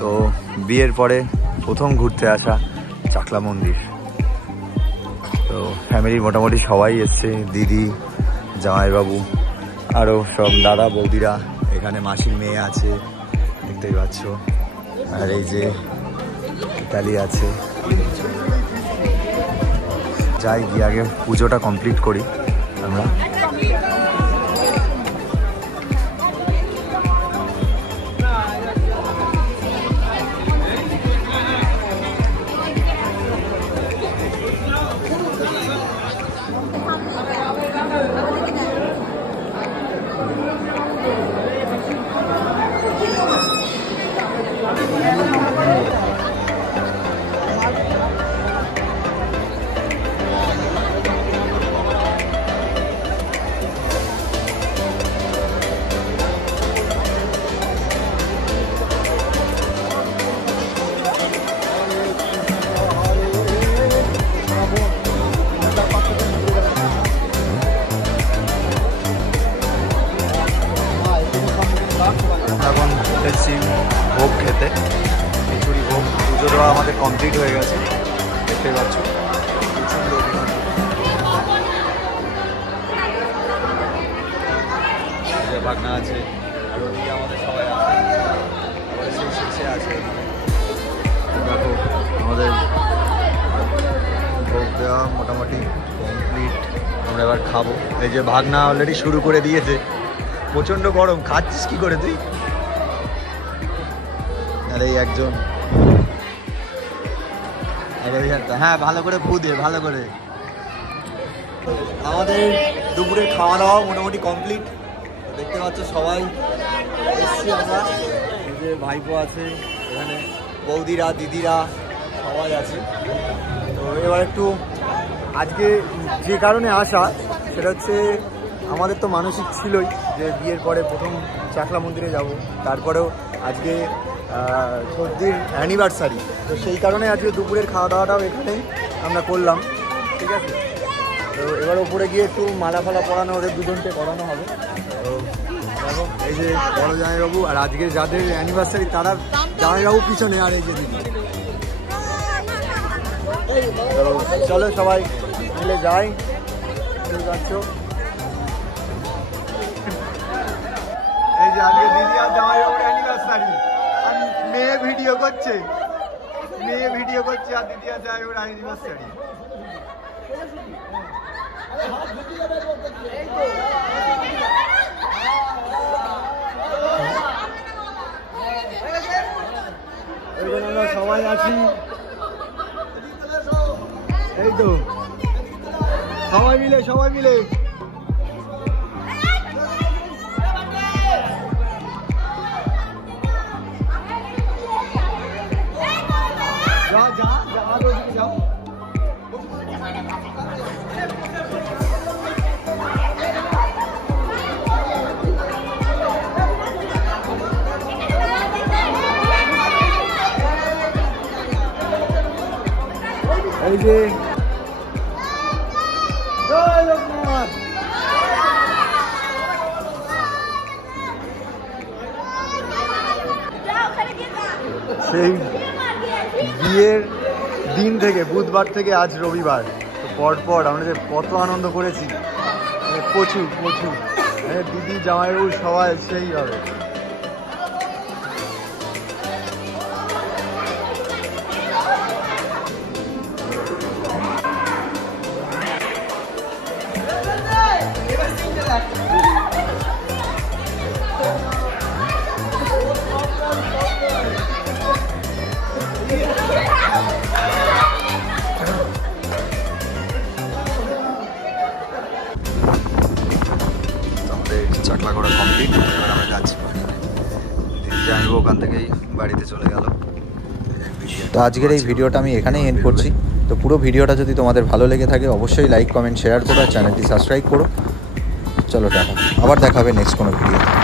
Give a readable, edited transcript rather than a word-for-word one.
তো বিয়ের পরে প্রথম ঘুরতে আসা চাকলা মন্দির। তো ফ্যামিলি মোটামুটি সবাই এসছে, দিদি, জামাইবাবু, আরও সব দাদা বৌদিরা, এখানে মাসির মেয়ে আছে দেখতেই পাচ্ছ, আর এই যে ইতালি আছে। যাই গিয়ে আগে পুজোটা কমপ্লিট করি আমরা। এখন এসেছি ভোগ খেতে, খিচুড়ি ভোগ। পুজো দেওয়া আমাদের কমপ্লিট হয়ে গেছে, দেখতে পাচ্ছ। ভাগনা আছে, আর ওদিকে আমাদের সবাই আছে, আবার সেই শেষে আছে। দেখো আমাদের ভোগ দেওয়া মোটামুটি কমপ্লিট, আমরা এবার খাবো। এই যে ভাগনা অলরেডি শুরু করে দিয়েছে। প্রচন্ড গরম, খাচ্ছিস কি করে তুই? আর এই একজন, হ্যাঁ ভালো করে ফু দে, ভালো করে। আমাদের দুপুরের খাওয়া দাওয়া মোটামুটি কমপ্লিট, দেখতে পাচ্ছ সবাই এসছি আমরা। এই যে ভাইপো আছে এখানে, বৌদিরা, দিদিরা সবাই আছে। তো এবার একটু আজকে যে কারণে আসা সেটা হচ্ছে, আমাদের তো মানসিক ছিলই যে বিয়ের পরে প্রথম চাকলা মন্দিরে যাব, তারপরেও আজকে সর্দির অ্যানিভার্সারি, তো সেই কারণে আজকে দুপুরের খাওয়া দাওয়াটাও এখানেই আমরা করলাম, ঠিক আছে। তো এবার ওপরে গিয়ে একটু মালা ফালা পরানো, ওদের দুজনকে পরানো হবে। তো দেখো এই যে বড় জামাইবাবু, আর আজকে যাদের অ্যানিভার্সারি তারা জামাইবাবু পিছনে, আর এই যে দিদি। তো চলো সবাই মিলে যাই, যাচ্ছ। এই যে আজকে দিদি আর জামাইবাবুর অ্যানিভার্সারি, আর মেয়ে ভিডিও করছে, আর দিদি আর জামাইবাবুর অ্যানিভার্সারি। আমরা সবাই আছি, এই তো সবাই মিলে যাও। এই যে জয় লোকনাথ। সেই বিয়ের দিন থেকে, বুধবার থেকে আজ রবিবার, তো পরপর আমরা যে কত আনন্দ করেছি, প্রচুর দিদি, জামাইবাবু সবাই সেই হবে। চাকলা করা কমপ্লিট, এবার আমরা যাচ্ছি, জানবো ওখান থেকেই বাড়িতে চলে গেল। তো আজকের এই ভিডিওটা আমি এখানেই এন্ড করছি। তো পুরো ভিডিওটা যদি তোমাদের ভালো লেগে থাকে অবশ্যই লাইক, কমেন্ট, শেয়ার করো, আর চ্যানেলটি সাবস্ক্রাইব করো। চলো টাটা, আবার দেখা হবে নেক্সট কোনো ভিডিও।